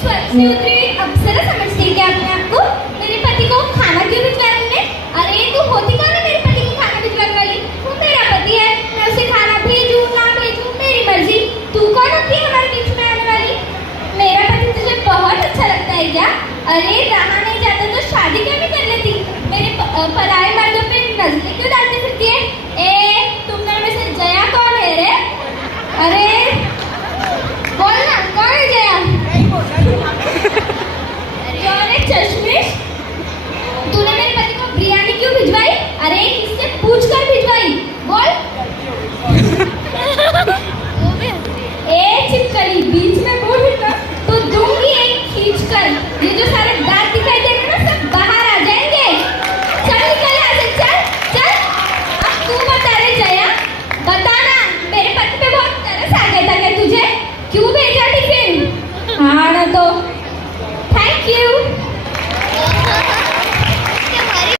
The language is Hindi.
स्वर्ग से उतरी हुई अप्सरा समझती है क्या अपने आप को? मेरे पति को खाना क्यों भिजवाया तुमने? अरे तू होती कौन है मेरे पति को खाना भिजवाने वाली? वो मेरा पति है, मैं उसे खाना भेजूं ना भेजूं मेरी मर्जी। तू कौन होती है हमारे बीच में आने वाली? मेरा पति तुझे बहुत अच्छा लगता है क्या? अरे रहा नहीं जाता तो शादी क्यों नहीं कर लेती? मेरे पराये मर्दों पे नजरें क्यों डालती फिरती है? तुम दोनों में से जया कौन है रे? अरे बोल ना, कौन है जया? कौन है चश्मिश? तूने मेरे पति को बिरयानी क्यों भिजवाई? अरे किससे पूछकर भिजवाई? बोल। चिपकली बीच में बोल ना तो दूंगी एक खींच कर। ये जो सारे दांत दिखाई दे रहे हैं ना, सब बाहर आ जाएंगे। चल निकल यहाँ से, चल चल। अब तू बता रे जया, बता ना, मेरे पति पे बहुत तरस आ गया था क्या तुझे? क्यों भेजा टिफिन? हाँ ना तो थैंक यू।